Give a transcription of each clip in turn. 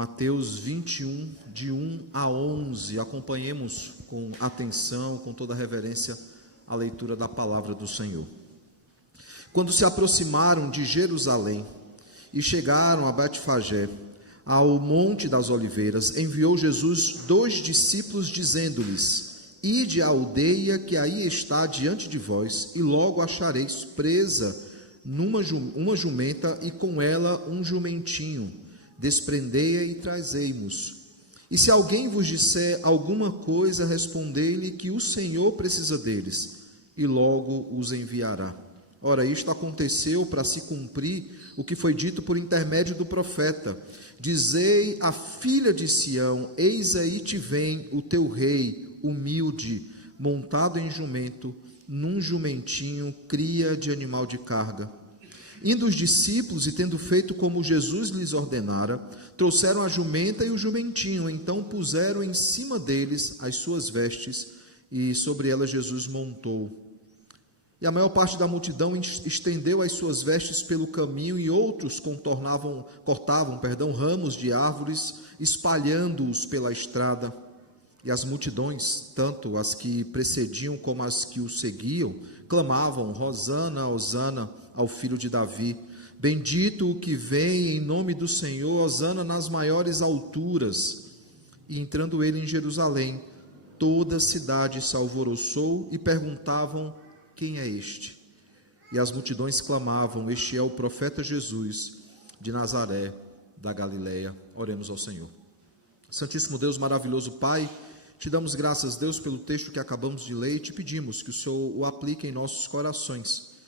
Mateus 21, de 1 a 11. Acompanhemos com atenção, com toda a reverência, a leitura da palavra do Senhor. Quando se aproximaram de Jerusalém e chegaram a Betfagé, ao Monte das Oliveiras, enviou Jesus 2 discípulos, dizendo-lhes: Ide à aldeia que aí está diante de vós, e logo achareis presa uma jumenta e com ela um jumentinho. Desprendei-a e trazei-mos. E se alguém vos disser alguma coisa, respondei-lhe que o Senhor precisa deles, e logo os enviará. Ora, isto aconteceu para se cumprir o que foi dito por intermédio do profeta: Dizei à filha de Sião: eis aí te vem o teu rei, humilde, montado em jumento, num jumentinho, cria de animal de carga. Indo os discípulos, e tendo feito como Jesus lhes ordenara, trouxeram a jumenta e o jumentinho. Então puseram em cima deles as suas vestes, e sobre elas Jesus montou. E a maior parte da multidão estendeu as suas vestes pelo caminho, e outros cortavam ramos de árvores, espalhando-os pela estrada. E as multidões, tanto as que precediam como as que o seguiam, clamavam: Hosana, Hosana ao filho de Davi. Bendito o que vem em nome do Senhor, Hosana nas maiores alturas. E entrando ele em Jerusalém, toda a cidade se alvoroçou e perguntavam: quem é este? E as multidões clamavam: este é o profeta Jesus de Nazaré, da Galileia. Oremos ao Senhor. Santíssimo Deus, maravilhoso Pai, te damos graças, Deus, pelo texto que acabamos de ler, e te pedimos que o Senhor o aplique em nossos corações,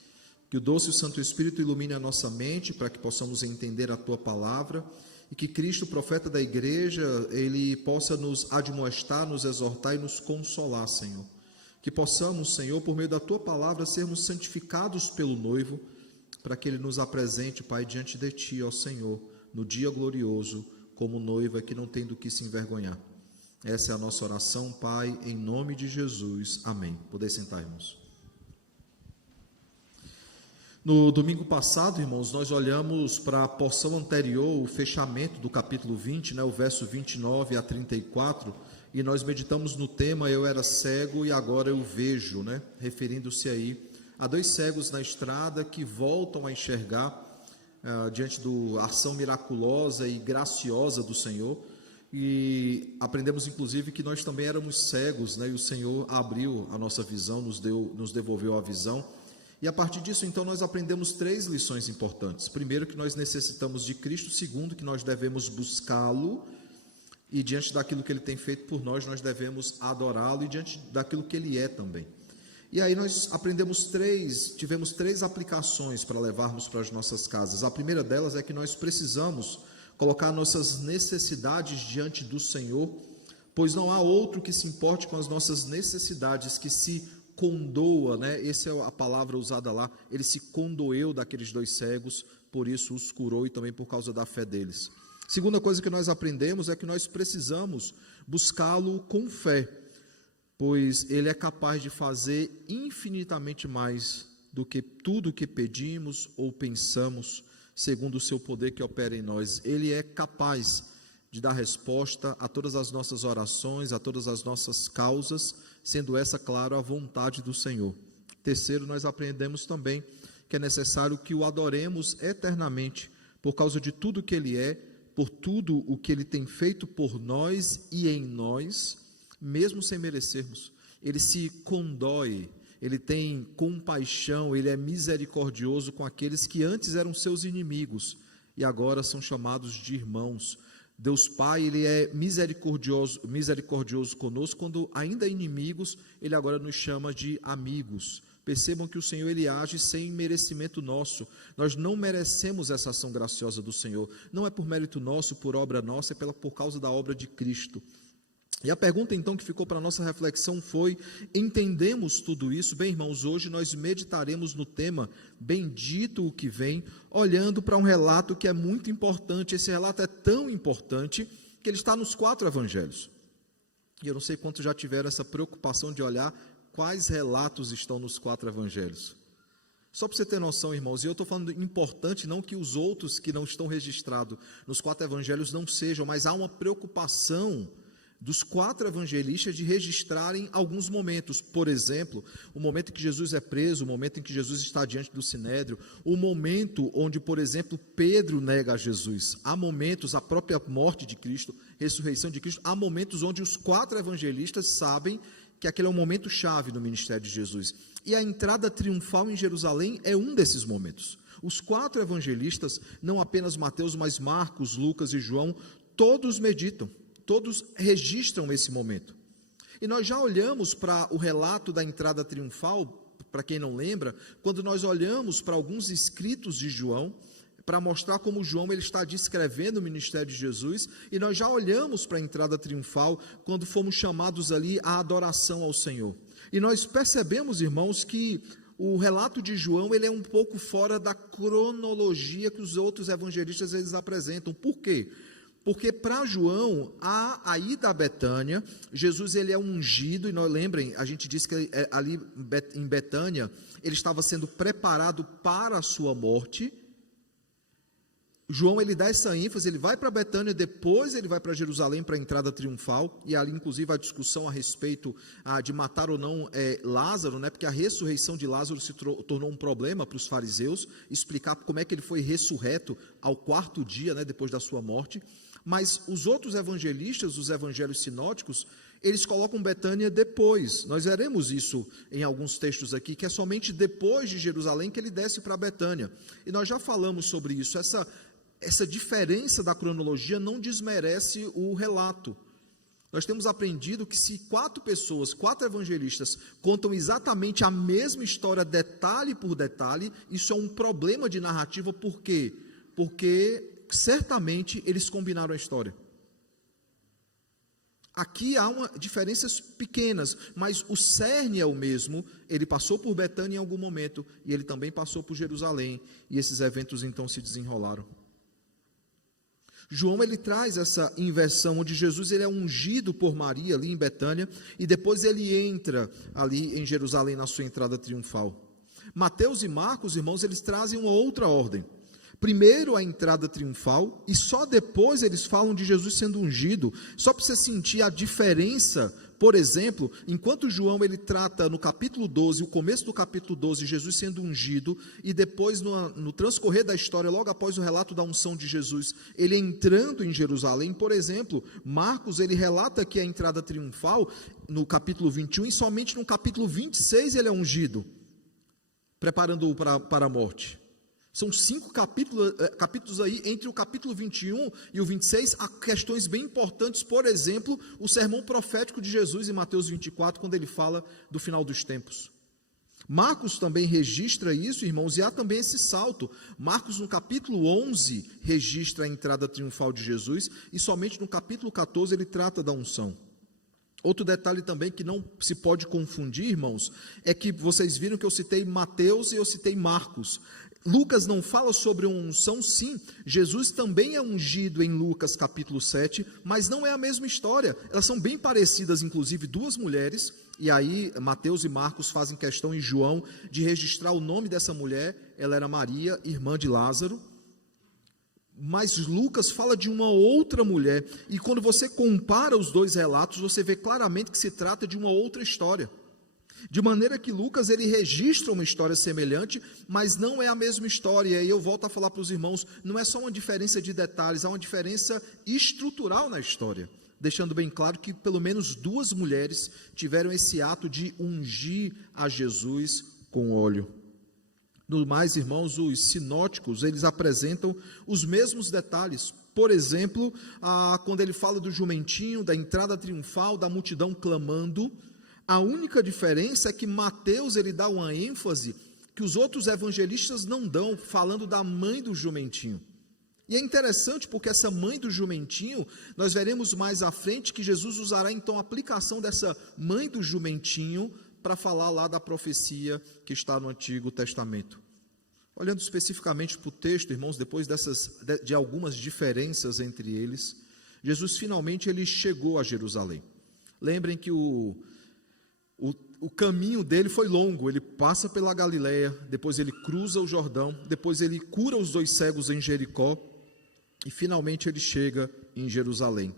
que o doce e o Santo Espírito ilumine a nossa mente para que possamos entender a tua palavra, e que Cristo, profeta da igreja, ele possa nos admoestar, nos exortar e nos consolar, Senhor. Que possamos, Senhor, por meio da tua palavra, sermos santificados pelo noivo, para que ele nos apresente, Pai, diante de ti, ó Senhor, no dia glorioso, como noiva que não tem do que se envergonhar. Essa é a nossa oração, Pai, em nome de Jesus. Amém. Poder sentar, irmãos. No domingo passado, irmãos, nós olhamos para a porção anterior, o fechamento do capítulo 20, o verso 29 a 34, e nós meditamos no tema Eu era cego e agora eu vejo, referindo-se aí a 2 cegos na estrada que voltam a enxergar diante da ação miraculosa e graciosa do Senhor. E aprendemos inclusive que nós também éramos cegos, e o Senhor abriu a nossa visão, nos devolveu a visão. E a partir disso, então, nós aprendemos 3 lições importantes. Primeiro, que nós necessitamos de Cristo. Segundo, que nós devemos buscá-lo. E diante daquilo que ele tem feito por nós, nós devemos adorá-lo, e diante daquilo que ele é também. E aí nós tivemos 3 aplicações para levarmos para as nossas casas. A primeira delas é que nós precisamos colocar nossas necessidades diante do Senhor, pois não há outro que se importe com as nossas necessidades, que se condoa, essa é a palavra usada lá, ele se condoeu daqueles 2 cegos, por isso os curou e também por causa da fé deles. Segunda coisa que nós aprendemos é que nós precisamos buscá-lo com fé, pois ele é capaz de fazer infinitamente mais do que tudo o que pedimos ou pensamos, segundo o seu poder que opera em nós. Ele é capaz de dar resposta a todas as nossas orações, a todas as nossas causas, sendo essa, claro, a vontade do Senhor. Terceiro, nós aprendemos também que é necessário que o adoremos eternamente, por causa de tudo que ele é, por tudo o que ele tem feito por nós e em nós, mesmo sem merecermos. Ele se condói, ele tem compaixão, ele é misericordioso com aqueles que antes eram seus inimigos e agora são chamados de irmãos. Deus Pai, ele é misericordioso conosco, quando ainda inimigos, ele agora nos chama de amigos. Percebam que o Senhor, ele age sem merecimento nosso. Nós não merecemos essa ação graciosa do Senhor. Não é por mérito nosso, por obra nossa, é por causa da obra de Cristo. E a pergunta então que ficou para a nossa reflexão foi: entendemos tudo isso? Bem, irmãos, hoje nós meditaremos no tema Bendito o que vem, olhando para um relato que é muito importante. Esse relato é tão importante que ele está nos 4 evangelhos. E eu não sei quantos já tiveram essa preocupação de olhar quais relatos estão nos 4 evangelhos. Só para você ter noção, irmãos, e eu estou falando importante, não que os outros que não estão registrados nos 4 evangelhos não sejam, mas há uma preocupação dos 4 evangelistas de registrarem alguns momentos. Por exemplo, o momento em que Jesus é preso, o momento em que Jesus está diante do Sinédrio, o momento onde, por exemplo, Pedro nega a Jesus. Há momentos, a própria morte de Cristo, ressurreição de Cristo, há momentos onde os 4 evangelistas sabem que aquele é um momento chave no ministério de Jesus. E a entrada triunfal em Jerusalém é um desses momentos. Os 4 evangelistas, não apenas Mateus, mas Marcos, Lucas e João, todos meditam, todos registram esse momento. E nós já olhamos para o relato da entrada triunfal, para quem não lembra, quando nós olhamos para alguns escritos de João, para mostrar como João ele está descrevendo o ministério de Jesus, e nós já olhamos para a entrada triunfal, quando fomos chamados ali à adoração ao Senhor. E nós percebemos, irmãos, que o relato de João ele é um pouco fora da cronologia que os outros evangelistas eles apresentam. Por quê? Porque para João, a ida a Betânia, Jesus ele é ungido, e nós lembrem, a gente disse que ali em Betânia, ele estava sendo preparado para a sua morte. João ele dá essa ênfase, ele vai para Betânia, depois ele vai para Jerusalém para a entrada triunfal, e ali inclusive a discussão a respeito de matar ou não Lázaro, né, porque a ressurreição de Lázaro se tornou um problema para os fariseus, explicar como é que ele foi ressurreto ao 4º dia, né, depois da sua morte. Mas os outros evangelistas, os evangelhos sinóticos, eles colocam Betânia depois. Nós veremos isso em alguns textos aqui, que é somente depois de Jerusalém que ele desce para Betânia. E nós já falamos sobre isso. Essa diferença da cronologia não desmerece o relato. Nós temos aprendido que se 4 pessoas, 4 evangelistas, contam exatamente a mesma história, detalhe por detalhe, isso é um problema de narrativa. Por quê? Porque certamente eles combinaram a história. Aqui há diferenças pequenas, mas o cerne é o mesmo. Ele passou por Betânia em algum momento, e ele também passou por Jerusalém, e esses eventos então se desenrolaram. João ele traz essa inversão, onde Jesus ele é ungido por Maria ali em Betânia, e depois ele entra ali em Jerusalém na sua entrada triunfal. Mateus e Marcos, irmãos, eles trazem uma outra ordem. Primeiro a entrada triunfal, e só depois eles falam de Jesus sendo ungido. Só para você sentir a diferença. Por exemplo, enquanto João ele trata no capítulo 12, o começo do capítulo 12, Jesus sendo ungido, e depois no transcorrer da história, logo após o relato da unção de Jesus, ele entrando em Jerusalém. Por exemplo, Marcos ele relata que a entrada triunfal no capítulo 21, e somente no capítulo 26 ele é ungido, preparando-o para a morte. São 5 capítulos aí, entre o capítulo 21 e o 26, há questões bem importantes. Por exemplo, o sermão profético de Jesus em Mateus 24, quando ele fala do final dos tempos. Marcos também registra isso, irmãos, e há também esse salto. Marcos no capítulo 11 registra a entrada triunfal de Jesus, e somente no capítulo 14 ele trata da unção. Outro detalhe também que não se pode confundir, irmãos, é que vocês viram que eu citei Mateus e eu citei Marcos. Lucas não fala sobre uma unção, sim, Jesus também é ungido em Lucas capítulo 7, mas não é a mesma história, elas são bem parecidas, inclusive 2 mulheres, e aí Mateus e Marcos fazem questão em João de registrar o nome dessa mulher, ela era Maria, irmã de Lázaro, mas Lucas fala de uma outra mulher, e quando você compara os 2 relatos, você vê claramente que se trata de uma outra história. De maneira que Lucas ele registra uma história semelhante, mas não é a mesma história. E aí eu volto a falar para os irmãos, não é só uma diferença de detalhes, há uma diferença estrutural na história, deixando bem claro que pelo menos 2 mulheres tiveram esse ato de ungir a Jesus com óleo. No mais, irmãos, os sinóticos, eles apresentam os mesmos detalhes. Por exemplo, quando ele fala do jumentinho, da entrada triunfal, da multidão clamando. A única diferença é que Mateus ele dá uma ênfase que os outros evangelistas não dão, falando da mãe do jumentinho. E é interessante porque essa mãe do jumentinho, nós veremos mais à frente que Jesus usará então a aplicação dessa mãe do jumentinho para falar lá da profecia que está no Antigo Testamento. Olhando especificamente para o texto, irmãos, depois de algumas diferenças entre eles, Jesus finalmente ele chegou a Jerusalém. Lembrem que o o caminho dele foi longo. Ele passa pela Galileia, depois ele cruza o Jordão, depois ele cura os 2 cegos em Jericó e finalmente ele chega em Jerusalém.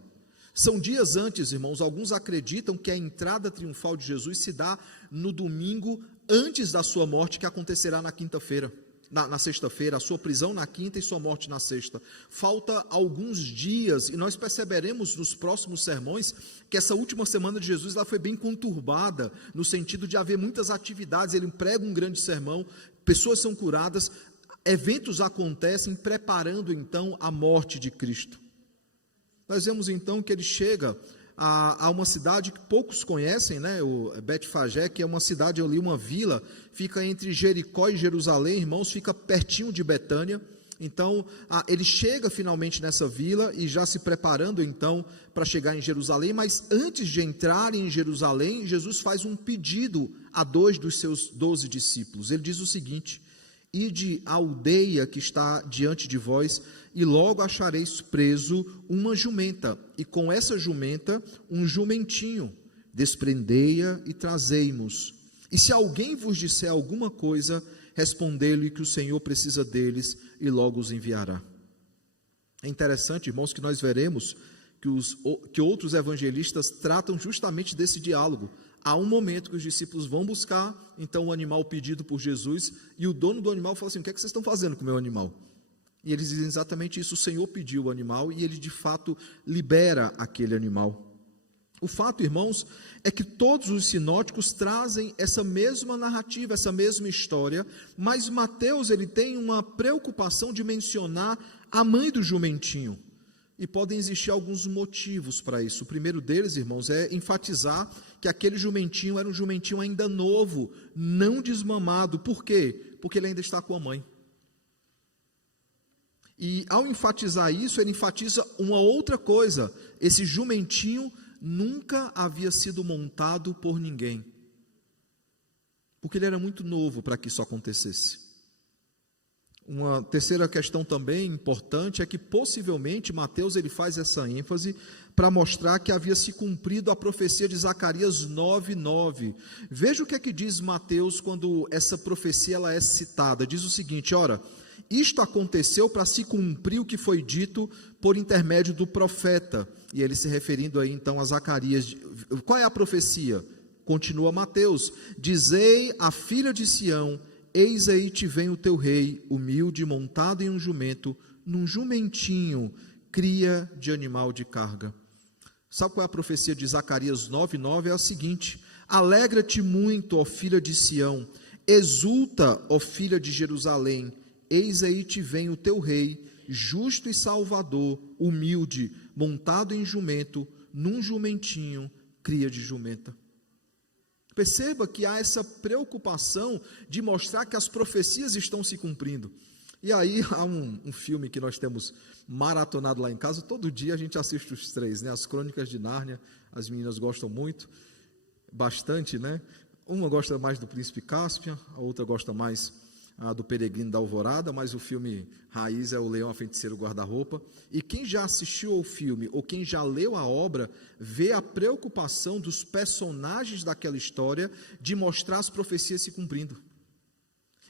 São dias antes, irmãos. Alguns acreditam que a entrada triunfal de Jesus se dá no domingo antes da sua morte, que acontecerá na quinta-feira, na sexta-feira, a sua prisão na quinta e sua morte na sexta. Falta alguns dias, e nós perceberemos nos próximos sermões que essa última semana de Jesus ela foi bem conturbada, no sentido de haver muitas atividades. Ele prega um grande sermão, pessoas são curadas, eventos acontecem preparando então a morte de Cristo. Nós vemos então que ele chega a uma cidade que poucos conhecem, né? O Betfagé, que é uma cidade ali, uma vila, fica entre Jericó e Jerusalém, irmãos, fica pertinho de Betânia. Então, ele chega finalmente nessa vila e já se preparando então para chegar em Jerusalém, mas antes de entrar em Jerusalém, Jesus faz um pedido a 2 dos seus 12 discípulos. Ele diz o seguinte: ide à aldeia que está diante de vós, e logo achareis preso uma jumenta, e com essa jumenta um jumentinho, desprendei-a e trazei-mos. E se alguém vos disser alguma coisa, respondei-lhe que o Senhor precisa deles, e logo os enviará. É interessante, irmãos, que nós veremos que outros evangelistas tratam justamente desse diálogo. Há um momento que os discípulos vão buscar, então, o animal pedido por Jesus, e o dono do animal fala assim: o que é que vocês estão fazendo com o meu animal? E eles dizem exatamente isso: o Senhor pediu o animal, e ele de fato libera aquele animal. O fato, irmãos, é que todos os sinóticos trazem essa mesma narrativa, essa mesma história, mas Mateus ele tem uma preocupação de mencionar a mãe do jumentinho. E podem existir alguns motivos para isso. O primeiro deles, irmãos, é enfatizar que aquele jumentinho era um jumentinho ainda novo, não desmamado. Por quê? Porque ele ainda está com a mãe. E ao enfatizar isso, ele enfatiza uma outra coisa: esse jumentinho nunca havia sido montado por ninguém, porque ele era muito novo para que isso acontecesse. Uma terceira questão também importante é que possivelmente Mateus ele faz essa ênfase para mostrar que havia se cumprido a profecia de Zacarias 9:9. Veja o que é que diz Mateus quando essa profecia ela é citada. Diz o seguinte: ora, isto aconteceu para se cumprir o que foi dito por intermédio do profeta. E ele se referindo aí então a Zacarias. Qual é a profecia? Continua Mateus: dizei à filha de Sião, eis aí te vem o teu rei, humilde, montado em um jumento, num jumentinho, cria de animal de carga. Sabe qual é a profecia de Zacarias 9:9? É a seguinte: alegra-te muito, ó filha de Sião, exulta, ó filha de Jerusalém, eis aí te vem o teu rei, justo e salvador, humilde, montado em jumento, num jumentinho, cria de jumenta. Perceba que há essa preocupação de mostrar que as profecias estão se cumprindo. E aí há um filme que nós temos maratonado lá em casa, todo dia a gente assiste os 3, né? As Crônicas de Nárnia, as meninas gostam muito, bastante, né? Uma gosta mais do Príncipe Cáspia, a outra gosta mais do Peregrino da Alvorada, mas o filme raiz é o Leão, a Feiticeira, o Guarda-Roupa. E quem já assistiu ao filme, ou quem já leu a obra, vê a preocupação dos personagens daquela história de mostrar as profecias se cumprindo.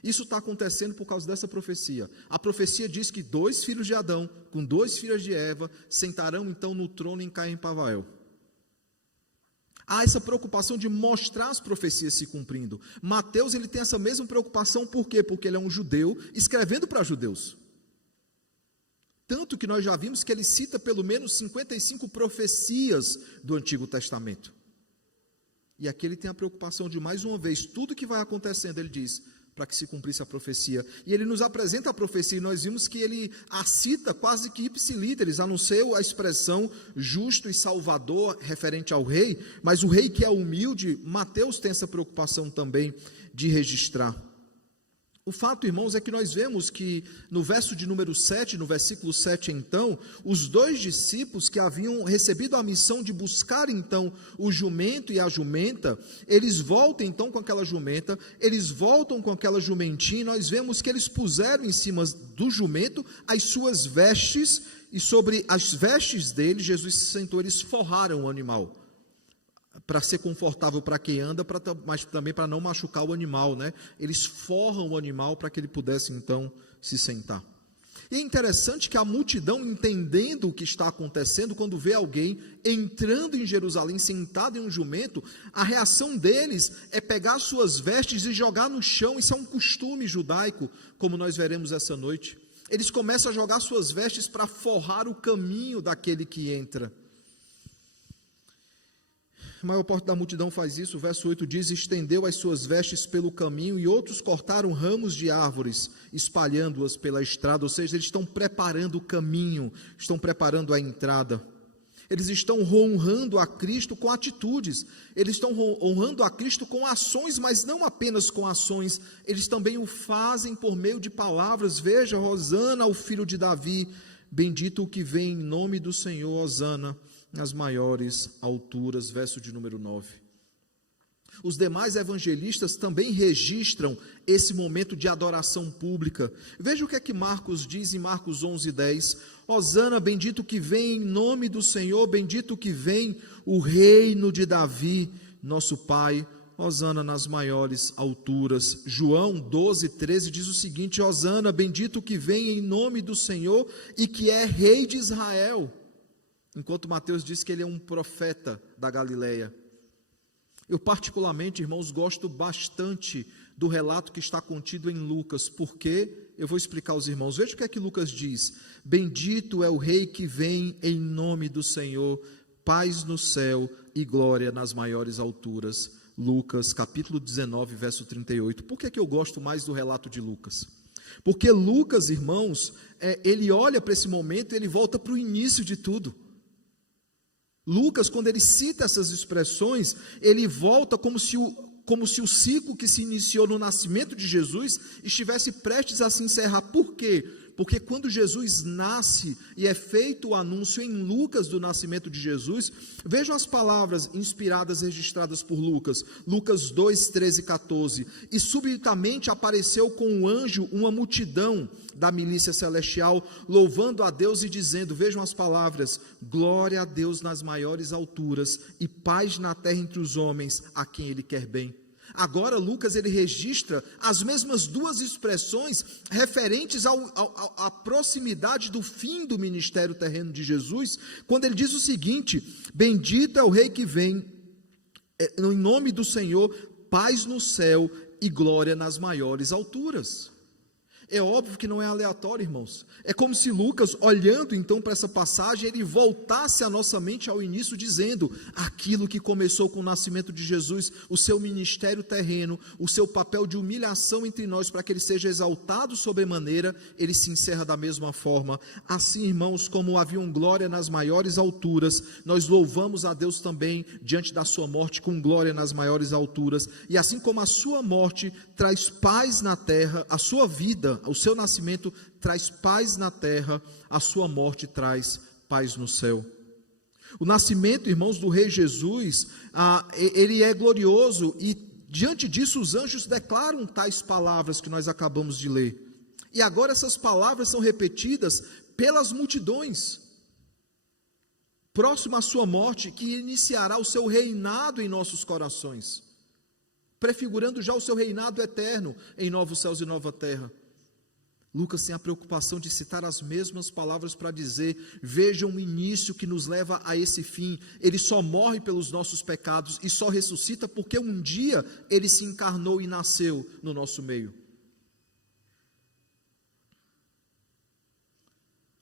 Isso está acontecendo por causa dessa profecia. A profecia diz que 2 filhos de Adão, com 2 filhas de Eva, sentarão então no trono em Caim-Pavael. Há essa preocupação de mostrar as profecias se cumprindo. Mateus ele tem essa mesma preocupação, por quê? Porque ele é um judeu escrevendo para judeus. Tanto que nós já vimos que ele cita pelo menos 55 profecias do Antigo Testamento. E aqui ele tem a preocupação de, mais uma vez, tudo que vai acontecendo, ele diz, para que se cumprisse a profecia. E ele nos apresenta a profecia, e nós vimos que ele a cita quase que ipsilíteres, a não ser a expressão justo e salvador referente ao rei, mas o rei que é humilde, Mateus tem essa preocupação também de registrar. O fato, irmãos, é que nós vemos que no verso de número 7, no versículo 7 então, os 2 discípulos que haviam recebido a missão de buscar então o jumento e a jumenta, eles voltam então com aquela jumenta, eles voltam com aquela jumentinha, e nós vemos que eles puseram em cima do jumento as suas vestes, e sobre as vestes dele, Jesus se sentou, eles forraram o animal. para ser confortável para quem anda, mas também para não machucar o animal, né? Eles forram o animal para que ele pudesse então se sentar. E é interessante que a multidão, entendendo o que está acontecendo, quando vê alguém entrando em Jerusalém, sentado em um jumento, a reação deles é pegar suas vestes e jogar no chão. Isso é um costume judaico, como nós veremos essa noite. Eles começam a jogar suas vestes para forrar o caminho daquele que entra. A maior parte da multidão faz isso. O verso 8 diz: estendeu as suas vestes pelo caminho, e outros cortaram ramos de árvores, espalhando-as pela estrada. Ou seja, eles estão preparando o caminho, estão preparando a entrada. Eles estão honrando a Cristo com atitudes, eles estão honrando a Cristo com ações, mas não apenas com ações, eles também o fazem por meio de palavras. Veja, Hosana ao filho de Davi, bendito o que vem em nome do Senhor, Hosana nas maiores alturas, verso de número 9. Os demais evangelistas também registram esse momento de adoração pública. Veja o que é que Marcos diz em Marcos 11:10. Hosana, bendito que vem em nome do Senhor, bendito que vem o reino de Davi, nosso Pai, Hosana nas maiores alturas. João 12:13 diz o seguinte: Hosana, bendito que vem em nome do Senhor e que é rei de Israel. Enquanto Mateus diz que ele é um profeta da Galileia. Eu particularmente, irmãos, gosto bastante do relato que está contido em Lucas, porque, eu vou explicar aos irmãos, veja o que é que Lucas diz: bendito é o rei que vem em nome do Senhor, paz no céu e glória nas maiores alturas. Lucas capítulo 19, verso 38. Por que eu gosto mais do relato de Lucas? Porque Lucas, irmãos, ele olha para esse momento e ele volta para o início de tudo. Lucas, quando ele cita essas expressões, ele volta como se o ciclo que se iniciou no nascimento de Jesus estivesse prestes a se encerrar. Por quê? Porque quando Jesus nasce e é feito o anúncio em Lucas do nascimento de Jesus, vejam as palavras inspiradas, registradas por Lucas, Lucas 2, 13 e 14, e subitamente apareceu com um anjo uma multidão da milícia celestial, louvando a Deus e dizendo, vejam as palavras, glória a Deus nas maiores alturas e paz na terra entre os homens a quem Ele quer bem. Agora Lucas ele registra as mesmas duas expressões referentes à proximidade do fim do ministério terreno de Jesus, quando ele diz o seguinte: bendito é o rei que vem em nome do Senhor, paz no céu e glória nas maiores alturas. É óbvio que não é aleatório, irmãos. É como se Lucas, olhando então para essa passagem, ele voltasse a nossa mente ao início, dizendo, aquilo que começou com o nascimento de Jesus, o seu ministério terreno, o seu papel de humilhação entre nós, para que ele seja exaltado sobremaneira, ele se encerra da mesma forma. Assim, irmãos, como haviam glória nas maiores alturas, nós louvamos a Deus também, diante da sua morte, com glória nas maiores alturas, e assim como a sua morte traz paz na terra, a sua vida, o seu nascimento traz paz na terra, a sua morte traz paz no céu. O nascimento, irmãos, do rei Jesus, ele é glorioso, e diante disso os anjos declaram tais palavras que nós acabamos de ler, e agora essas palavras são repetidas pelas multidões, próximo à sua morte, que iniciará o seu reinado em nossos corações, prefigurando já o seu reinado eterno em novos céus e nova terra. Lucas tem a preocupação de citar as mesmas palavras para dizer, vejam o início que nos leva a esse fim, ele só morre pelos nossos pecados e só ressuscita porque um dia ele se encarnou e nasceu no nosso meio.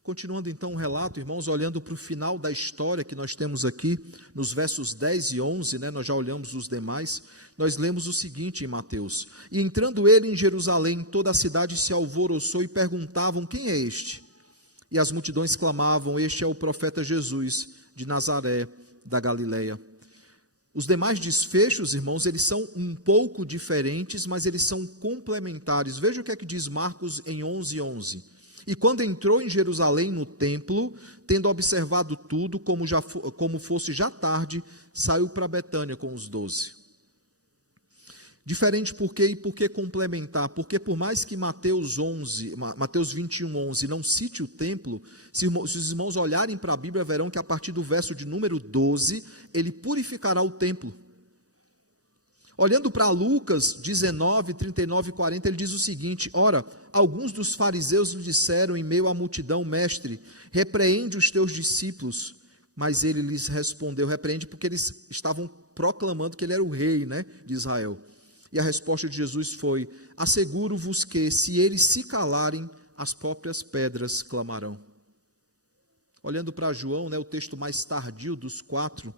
Continuando então o relato, irmãos, olhando para o final da história que nós temos aqui, nos versos 10 e 11, nós já olhamos os demais, nós lemos o seguinte em Mateus: e entrando ele em Jerusalém, toda a cidade se alvoroçou e perguntavam, quem é este? E as multidões clamavam, este é o profeta Jesus, de Nazaré, da Galileia. Os demais desfechos, irmãos, eles são um pouco diferentes, mas eles são complementares. Veja o que é que diz Marcos em 11:11. E quando entrou em Jerusalém no templo, tendo observado tudo, como fosse já tarde, saiu para Betânia com os 12. Diferente por quê e por que complementar? Porque por mais que Mateus 21:11 não cite o templo, se os irmãos olharem para a Bíblia, verão que a partir do verso de número 12, ele purificará o templo. Olhando para Lucas 19, 39 e 40, ele diz o seguinte: ora, alguns dos fariseus lhe disseram em meio à multidão: mestre, repreende os teus discípulos. Mas ele lhes respondeu: repreende, porque eles estavam proclamando que ele era o rei, né, de Israel. E a resposta de Jesus foi: asseguro-vos que, se eles se calarem, as próprias pedras clamarão. Olhando para João, né, o texto mais tardio dos 4,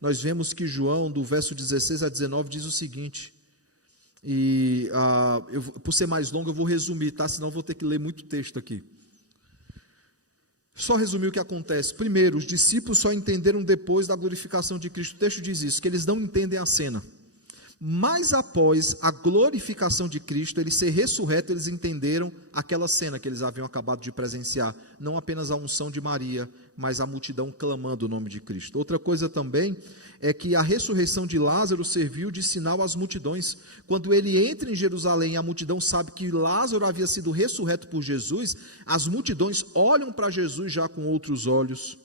nós vemos que João, do verso 16 a 19, diz o seguinte, e por ser mais longo eu vou resumir, tá? Senão eu vou ter que ler muito texto aqui. Só resumir o que acontece. Primeiro, os discípulos só entenderam depois da glorificação de Cristo. O texto diz isso, que eles não entendem a cena. Mas após a glorificação de Cristo, ele ser ressurreto, eles entenderam aquela cena que eles haviam acabado de presenciar. Não apenas a unção de Maria, mas a multidão clamando o nome de Cristo. Outra coisa também é que a ressurreição de Lázaro serviu de sinal às multidões. Quando ele entra em Jerusalém e a multidão sabe que Lázaro havia sido ressurreto por Jesus, as multidões olham para Jesus já com outros olhos.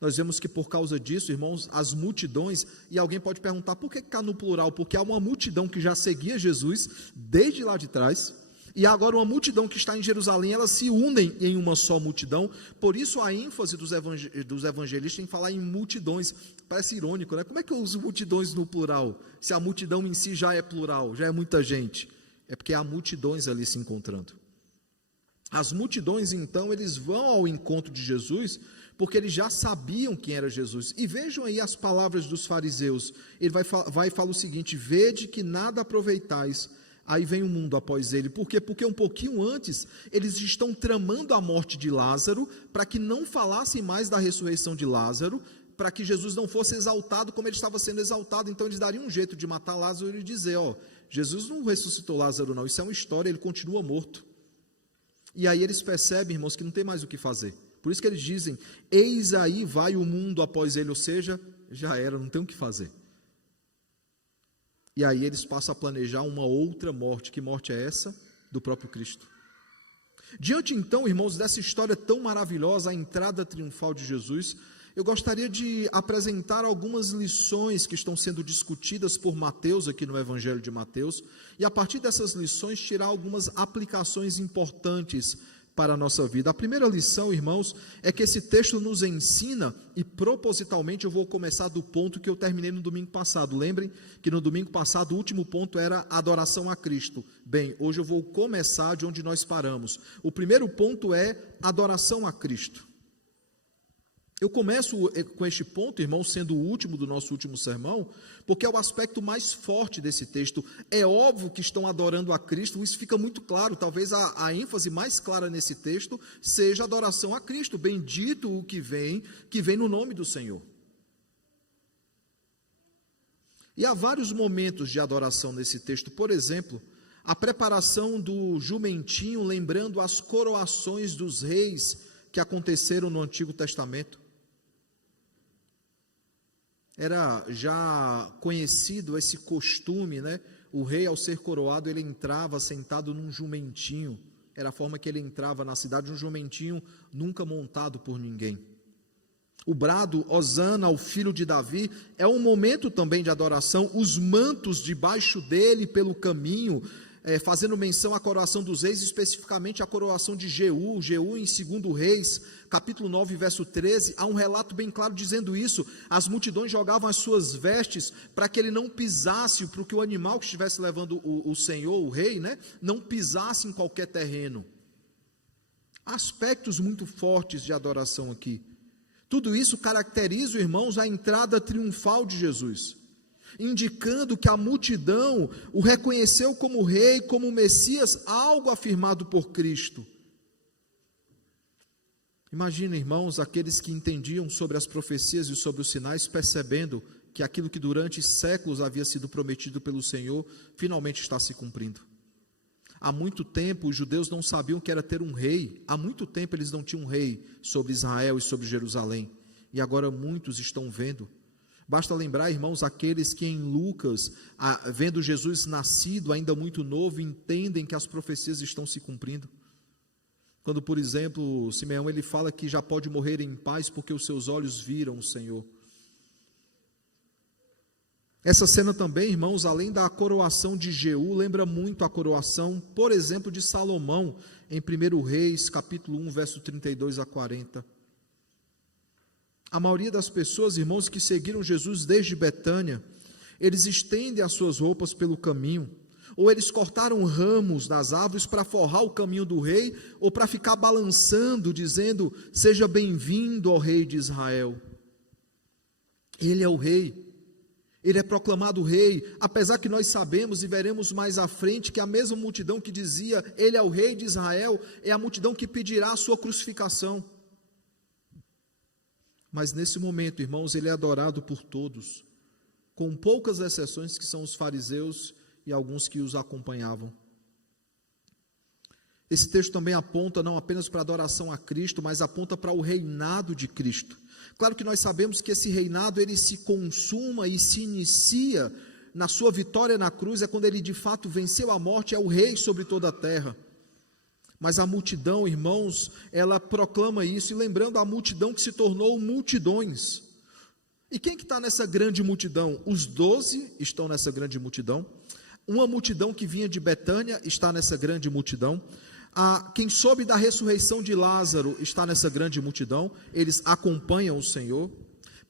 Nós vemos que por causa disso, irmãos, as multidões, e alguém pode perguntar, por que está no plural? Porque há uma multidão que já seguia Jesus desde lá de trás, e agora uma multidão que está em Jerusalém, elas se unem em uma só multidão. Por isso a ênfase dos evangelistas em falar em multidões. Parece irônico, né? Como é que eu uso multidões no plural, se a multidão em si já é plural, já é muita gente? É porque há multidões ali se encontrando. As multidões, então, eles vão ao encontro de Jesus, porque eles já sabiam quem era Jesus. E vejam aí as palavras dos fariseus. Ele vai e fala o seguinte: vede que nada aproveitais. Aí vem o mundo após ele. Por quê? Porque um pouquinho antes, eles estão tramando a morte de Lázaro, para que não falassem mais da ressurreição de Lázaro, para que Jesus não fosse exaltado como ele estava sendo exaltado. Então eles dariam um jeito de matar Lázaro e dizer: ó, Jesus não ressuscitou Lázaro não, isso é uma história, ele continua morto. E aí eles percebem, irmãos, que não tem mais o que fazer. Por isso que eles dizem: eis aí vai o mundo após ele, ou seja, já era, não tem o que fazer. E aí eles passam a planejar uma outra morte. Que morte é essa? Do próprio Cristo. Diante então, irmãos, dessa história tão maravilhosa, a entrada triunfal de Jesus, eu gostaria de apresentar algumas lições que estão sendo discutidas por Mateus aqui no Evangelho de Mateus, e a partir dessas lições tirar algumas aplicações importantes para a nossa vida. A primeira lição, irmãos, é que esse texto nos ensina, e propositalmente eu vou começar do ponto que eu terminei no domingo passado. Lembrem que no domingo passado o último ponto era adoração a Cristo. Bem, hoje eu vou começar de onde nós paramos. O primeiro ponto é adoração a Cristo. Eu começo com este ponto, irmão, sendo o último do nosso último sermão, porque é o aspecto mais forte desse texto. É óbvio que estão adorando a Cristo, isso fica muito claro. Talvez a ênfase mais clara nesse texto seja a adoração a Cristo. Bendito o que vem no nome do Senhor. E há vários momentos de adoração nesse texto. Por exemplo, a preparação do jumentinho, lembrando as coroações dos reis que aconteceram no Antigo Testamento. Era já conhecido esse costume, né? O rei, ao ser coroado, ele entrava sentado num jumentinho. Era a forma que ele entrava na cidade, um jumentinho nunca montado por ninguém. O brado, Hosana, ao filho de Davi, é um momento também de adoração. Os mantos debaixo dele pelo caminho, fazendo menção à coroação dos reis, especificamente a coroação de Jeú em 2 Reis, capítulo 9, verso 13, há um relato bem claro dizendo isso. As multidões jogavam as suas vestes para que ele não pisasse, para que o animal que estivesse levando o Senhor, o rei, né, não pisasse em qualquer terreno. Aspectos muito fortes de adoração aqui. Tudo isso caracteriza, irmãos, a entrada triunfal de Jesus, indicando que a multidão o reconheceu como rei, como Messias, algo afirmado por Cristo. Imagina, irmãos, aqueles que entendiam sobre as profecias e sobre os sinais, percebendo que aquilo que durante séculos havia sido prometido pelo Senhor, finalmente está se cumprindo. Há muito tempo os judeus não sabiam o que era ter um rei. Há muito tempo eles não tinham um rei sobre Israel e sobre Jerusalém. E agora muitos estão vendo. Basta lembrar, irmãos, aqueles que em Lucas, vendo Jesus nascido, ainda muito novo, entendem que as profecias estão se cumprindo. Quando, por exemplo, Simeão ele fala que já pode morrer em paz porque os seus olhos viram o Senhor. Essa cena também, irmãos, além da coroação de Jeú, lembra muito a coroação, por exemplo, de Salomão, em 1 Reis, capítulo 1, verso 32 a 40. A maioria das pessoas, irmãos, que seguiram Jesus desde Betânia, eles estendem as suas roupas pelo caminho, ou eles cortaram ramos das árvores para forrar o caminho do rei, ou para ficar balançando, dizendo: seja bem-vindo ao rei de Israel. Ele é o rei. Ele é proclamado rei, apesar que nós sabemos e veremos mais à frente que a mesma multidão que dizia ele é o rei de Israel, é a multidão que pedirá a sua crucificação. Mas nesse momento, irmãos, ele é adorado por todos, com poucas exceções, que são os fariseus e alguns que os acompanhavam. Esse texto também aponta não apenas para a adoração a Cristo, mas aponta para o reinado de Cristo. Claro que nós sabemos que esse reinado, ele se consuma e se inicia na sua vitória na cruz, é quando ele de fato venceu a morte, é o rei sobre toda a terra. Mas a multidão, irmãos, ela proclama isso, e lembrando a multidão que se tornou multidões. E quem que está nessa grande multidão? Os 12 estão nessa grande multidão. Uma multidão que vinha de Betânia está nessa grande multidão. Quem soube da ressurreição de Lázaro está nessa grande multidão, eles acompanham o Senhor.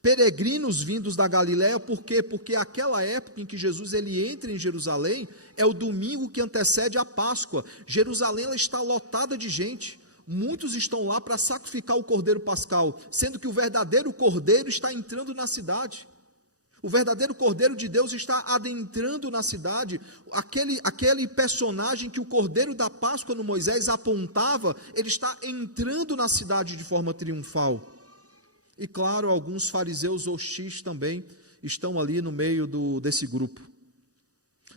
Peregrinos vindos da Galiléia, por quê? Porque aquela época em que Jesus ele entra em Jerusalém, é o domingo que antecede a Páscoa. Jerusalém ela está lotada de gente, muitos estão lá para sacrificar o cordeiro pascal, sendo que o verdadeiro cordeiro está entrando na cidade. O verdadeiro Cordeiro de Deus está adentrando na cidade. Aquele personagem que o Cordeiro da Páscoa no Moisés apontava, ele está entrando na cidade de forma triunfal. E claro, alguns fariseus hostis também estão ali no meio desse grupo.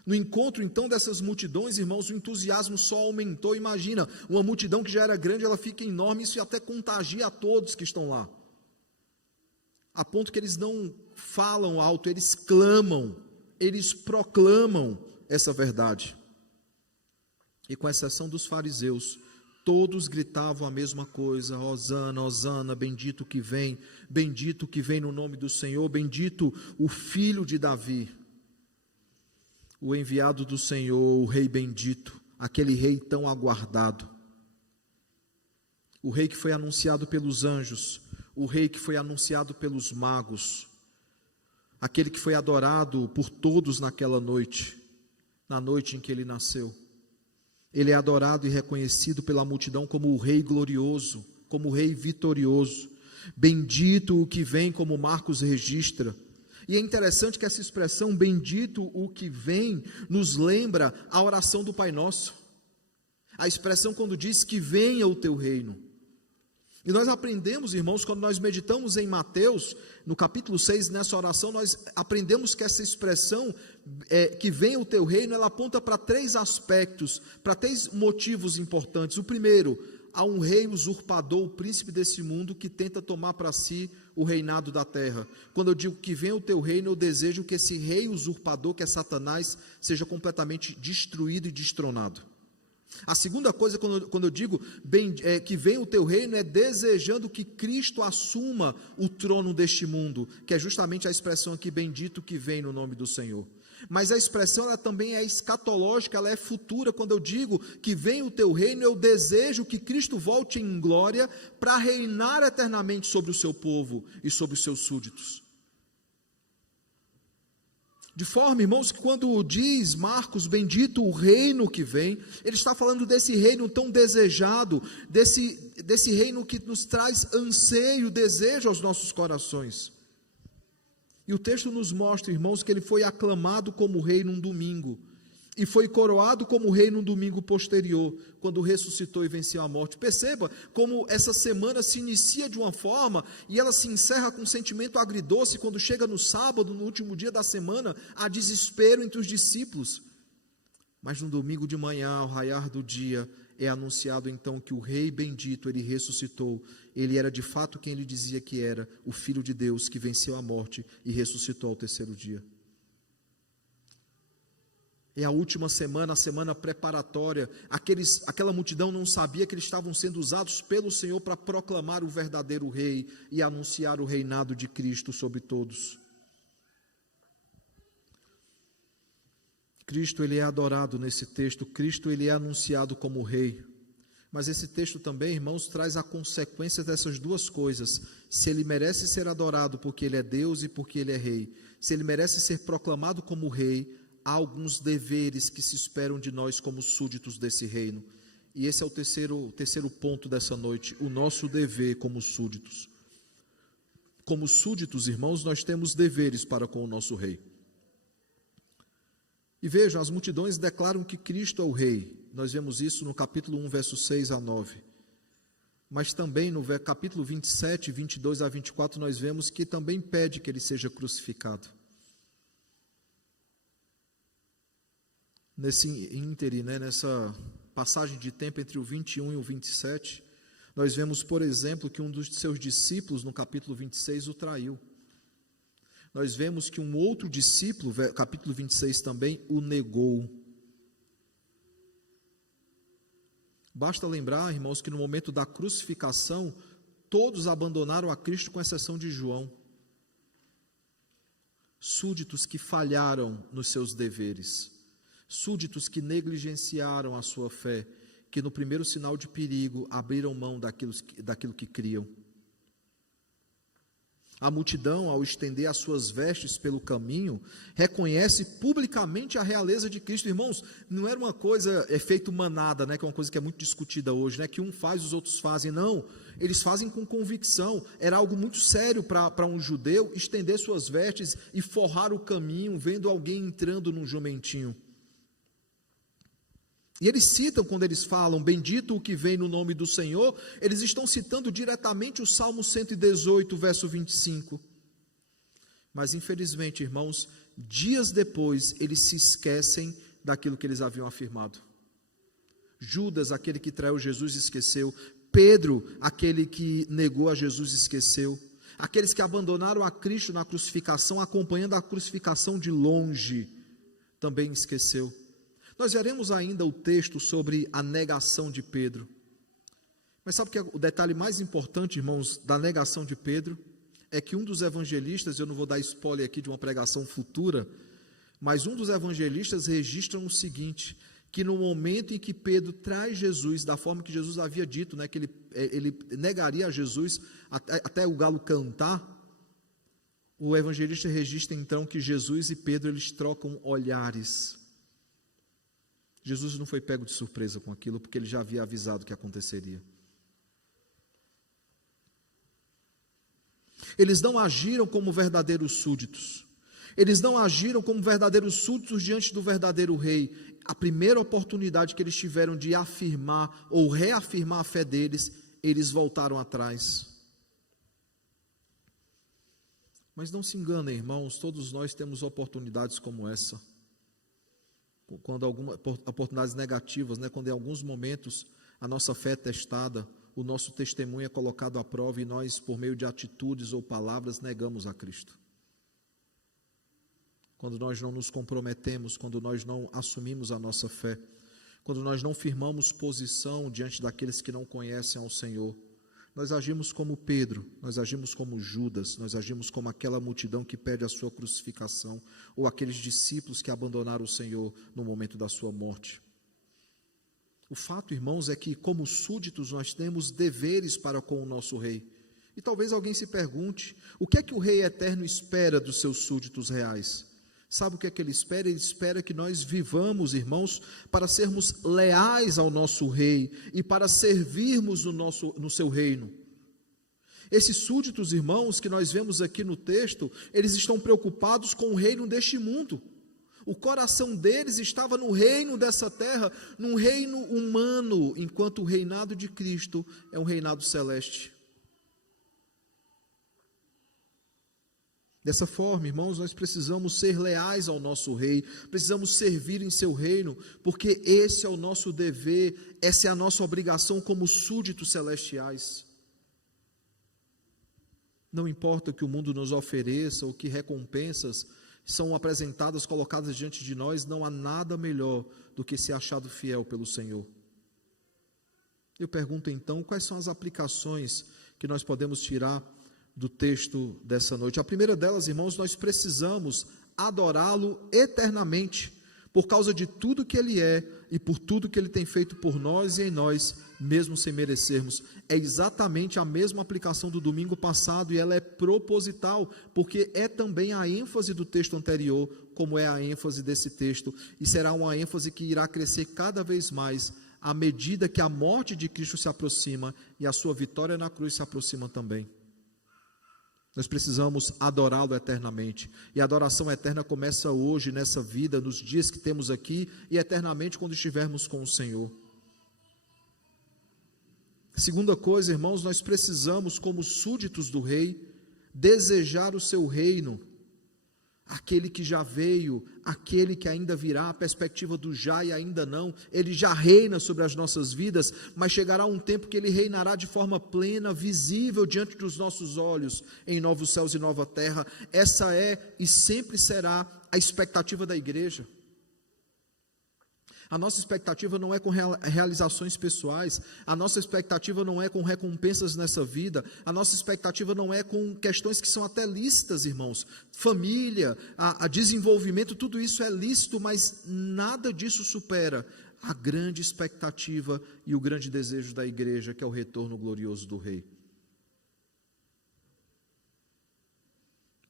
No encontro então dessas multidões, irmãos, o entusiasmo só aumentou. Imagina, uma multidão que já era grande, ela fica enorme, isso até contagia a todos que estão lá. A ponto que eles não falam alto, eles clamam, eles proclamam essa verdade. E com exceção dos fariseus, todos gritavam a mesma coisa: Hosana, Hosana, bendito que vem no nome do Senhor, bendito o filho de Davi, o enviado do Senhor, o rei bendito, aquele rei tão aguardado, o rei que foi anunciado pelos anjos, o rei que foi anunciado pelos magos, aquele que foi adorado por todos naquela noite, na noite em que ele nasceu. Ele é adorado e reconhecido pela multidão como o rei glorioso, como o rei vitorioso. Bendito o que vem, como Marcos registra. E é interessante que essa expressão, bendito o que vem, nos lembra a oração do Pai Nosso. A expressão quando diz que venha o teu reino. E nós aprendemos, irmãos, quando nós meditamos em Mateus, no capítulo 6, nessa oração, nós aprendemos que essa expressão, que venha o teu reino, ela aponta para 3 aspectos, para 3 motivos importantes. O primeiro, há um rei usurpador, o príncipe desse mundo, que tenta tomar para si o reinado da terra. Quando eu digo que venha o teu reino, eu desejo que esse rei usurpador, que é Satanás, seja completamente destruído e destronado. A segunda coisa, quando eu digo que vem o teu reino, é desejando que Cristo assuma o trono deste mundo, que é justamente a expressão aqui, bendito que vem no nome do Senhor. Mas a expressão ela também é escatológica, ela é futura. Quando eu digo que vem o teu reino, eu desejo que Cristo volte em glória para reinar eternamente sobre o seu povo e sobre os seus súditos. De forma, irmãos, que quando diz Marcos, bendito o reino que vem, ele está falando desse reino tão desejado, desse reino que nos traz anseio, desejo aos nossos corações. E o texto nos mostra, irmãos, que ele foi aclamado como rei num domingo, e foi coroado como rei no domingo posterior, quando ressuscitou e venceu a morte. Perceba como essa semana se inicia de uma forma, e ela se encerra com um sentimento agridoce, quando chega no sábado, no último dia da semana, há desespero entre os discípulos. Mas no domingo de manhã, ao raiar do dia, é anunciado então que o rei bendito, ele ressuscitou. Ele era de fato quem ele dizia que era, o Filho de Deus, que venceu a morte e ressuscitou ao terceiro dia. É a última semana, a semana preparatória. Aquela multidão não sabia que eles estavam sendo usados pelo Senhor para proclamar o verdadeiro rei e anunciar o reinado de Cristo sobre todos. Cristo ele é adorado nesse texto, Cristo ele é anunciado como rei. Mas esse texto também, irmãos, traz a consequência dessas duas coisas. Se ele merece ser adorado porque ele é Deus e porque ele é rei, se ele merece ser proclamado como rei, há alguns deveres que se esperam de nós como súditos desse reino. E esse é o terceiro ponto dessa noite, o nosso dever como súditos. Como súditos, irmãos, nós temos deveres para com o nosso rei. E vejam, as multidões declaram que Cristo é o rei. Nós vemos isso no capítulo 1, versos 6 a 9. Mas também no capítulo 27, 22 a 24, nós vemos que também pede que ele seja crucificado. Nesse íntere, nessa passagem de tempo entre o 21 e o 27, nós vemos, por exemplo, que um dos seus discípulos, no capítulo 26, o traiu. Nós vemos que um outro discípulo, capítulo 26 também, o negou. Basta lembrar, irmãos, que no momento da crucificação, todos abandonaram a Cristo, com exceção de João. Súditos que falharam nos seus deveres, súditos que negligenciaram a sua fé, que no primeiro sinal de perigo abriram mão daquilo que criam. A multidão, ao estender as suas vestes pelo caminho, reconhece publicamente a realeza de Cristo. Irmãos, não era uma coisa, efeito manada, que é uma coisa que é muito discutida hoje, que um faz, os outros fazem. Não, eles fazem com convicção. Era algo muito sério para um judeu estender suas vestes e forrar o caminho, vendo alguém entrando num jumentinho. E eles citam, quando eles falam, bendito o que vem no nome do Senhor, eles estão citando diretamente o Salmo 118, verso 25. Mas infelizmente, irmãos, dias depois, eles se esquecem daquilo que eles haviam afirmado. Judas, aquele que traiu Jesus, esqueceu. Pedro, aquele que negou a Jesus, esqueceu. Aqueles que abandonaram a Cristo na crucificação, acompanhando a crucificação de longe, também esqueceu. Nós veremos ainda o texto sobre a negação de Pedro. Mas sabe que o detalhe mais importante, irmãos, da negação de Pedro, é que um dos evangelistas, eu não vou dar spoiler aqui de uma pregação futura, mas um dos evangelistas registra o seguinte, que no momento em que Pedro traz Jesus, da forma que Jesus havia dito, que ele negaria a Jesus até o galo cantar, o evangelista registra então que Jesus e Pedro, eles trocam olhares. Jesus não foi pego de surpresa com aquilo, porque ele já havia avisado que aconteceria. Eles não agiram como verdadeiros súditos. Eles não agiram como verdadeiros súditos diante do verdadeiro rei. A primeira oportunidade que eles tiveram de afirmar ou reafirmar a fé deles, eles voltaram atrás. Mas não se enganem, irmãos, todos nós temos oportunidades como essa. Quando algumas oportunidades negativas, quando em alguns momentos a nossa fé é testada, o nosso testemunho é colocado à prova e nós, por meio de atitudes ou palavras, negamos a Cristo. Quando nós não nos comprometemos, quando nós não assumimos a nossa fé, quando nós não firmamos posição diante daqueles que não conhecem ao Senhor, nós agimos como Pedro, nós agimos como Judas, nós agimos como aquela multidão que pede a sua crucificação, ou aqueles discípulos que abandonaram o Senhor no momento da sua morte. O fato, irmãos, é que como súditos nós temos deveres para com o nosso rei. E talvez alguém se pergunte, o que é que o rei eterno espera dos seus súditos reais? Sabe o que é que ele espera? Ele espera que nós vivamos, irmãos, para sermos leais ao nosso rei e para servirmos no seu reino. Esses súditos, irmãos, que nós vemos aqui no texto, eles estão preocupados com o reino deste mundo. O coração deles estava no reino dessa terra, num reino humano, enquanto o reinado de Cristo é um reinado celeste. Dessa forma, irmãos, nós precisamos ser leais ao nosso rei, precisamos servir em seu reino, porque esse é o nosso dever, essa é a nossa obrigação como súditos celestiais. Não importa o que o mundo nos ofereça, ou que recompensas são apresentadas, colocadas diante de nós, não há nada melhor do que ser achado fiel pelo Senhor. Eu pergunto então, quais são as aplicações que nós podemos tirar do texto dessa noite? A primeira delas, irmãos, nós precisamos adorá-lo eternamente, por causa de tudo que Ele é e por tudo que Ele tem feito por nós e em nós, mesmo sem merecermos. É exatamente a mesma aplicação do domingo passado e ela é proposital, porque é também a ênfase do texto anterior, como é a ênfase desse texto, e será uma ênfase que irá crescer cada vez mais à medida que a morte de Cristo se aproxima e a sua vitória na cruz se aproxima também. Nós precisamos adorá-lo eternamente, e a adoração eterna começa hoje, nessa vida, nos dias que temos aqui, e eternamente quando estivermos com o Senhor. Segunda coisa, irmãos, nós precisamos, como súditos do Rei, desejar o seu reino, aquele que já veio, aquele que ainda virá, a perspectiva do já e ainda não. Ele já reina sobre as nossas vidas, mas chegará um tempo que Ele reinará de forma plena, visível diante dos nossos olhos, em novos céus e nova terra. Essa é e sempre será a expectativa da igreja. A nossa expectativa não é com realizações pessoais, a nossa expectativa não é com recompensas nessa vida, a nossa expectativa não é com questões que são até lícitas, irmãos. Família, a desenvolvimento, tudo isso é lícito, mas nada disso supera a grande expectativa e o grande desejo da igreja, que é o retorno glorioso do Rei.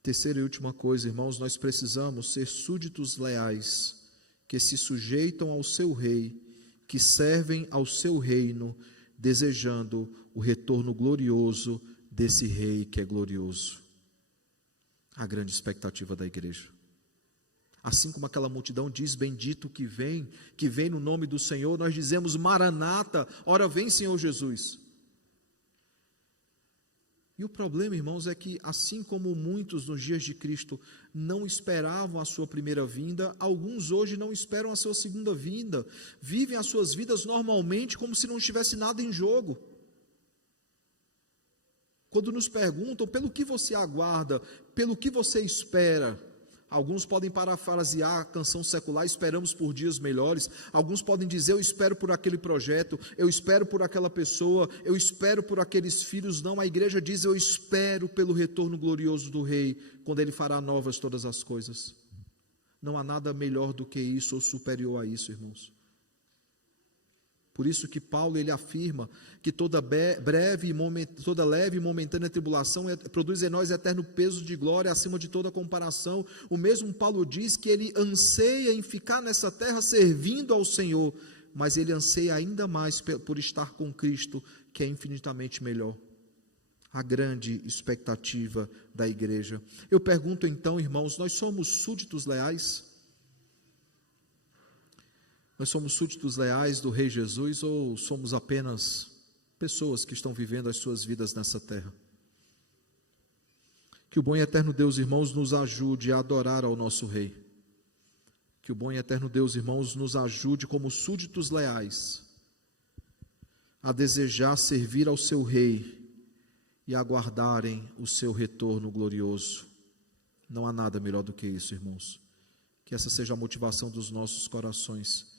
Terceira e última coisa, irmãos, nós precisamos ser súditos leais, que se sujeitam ao seu rei, que servem ao seu reino, desejando o retorno glorioso desse rei que é glorioso. A grande expectativa da igreja. Assim como aquela multidão diz, bendito que vem no nome do Senhor, nós dizemos, Maranata, ora vem Senhor Jesus. E o problema, irmãos, é que assim como muitos nos dias de Cristo não esperavam a sua primeira vinda, alguns hoje não esperam a sua segunda vinda, vivem as suas vidas normalmente como se não tivesse nada em jogo. Quando nos perguntam pelo que você aguarda, pelo que você espera, alguns podem parafrasear a canção secular, esperamos por dias melhores. Alguns podem dizer, eu espero por aquele projeto, eu espero por aquela pessoa, eu espero por aqueles filhos. Não, a igreja diz, eu espero pelo retorno glorioso do Rei, quando Ele fará novas todas as coisas. Não há nada melhor do que isso ou superior a isso, irmãos. Por isso que Paulo ele afirma que toda leve e momentânea tribulação produz em nós eterno peso de glória acima de toda comparação. O mesmo Paulo diz que ele anseia em ficar nessa terra servindo ao Senhor, mas ele anseia ainda mais por estar com Cristo, que é infinitamente melhor. A grande expectativa da igreja. Eu pergunto então, irmãos, nós somos súditos leais? Nós somos súditos leais do Rei Jesus ou somos apenas pessoas que estão vivendo as suas vidas nessa terra? Que o bom e eterno Deus, irmãos, nos ajude a adorar ao nosso Rei. Que o bom e eterno Deus, irmãos, nos ajude como súditos leais a desejar servir ao seu Rei e aguardarem o seu retorno glorioso. Não há nada melhor do que isso, irmãos. Que essa seja a motivação dos nossos corações.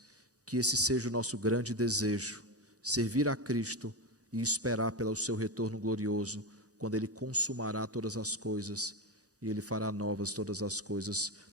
Que esse seja o nosso grande desejo, servir a Cristo e esperar pelo seu retorno glorioso, quando Ele consumará todas as coisas e Ele fará novas todas as coisas.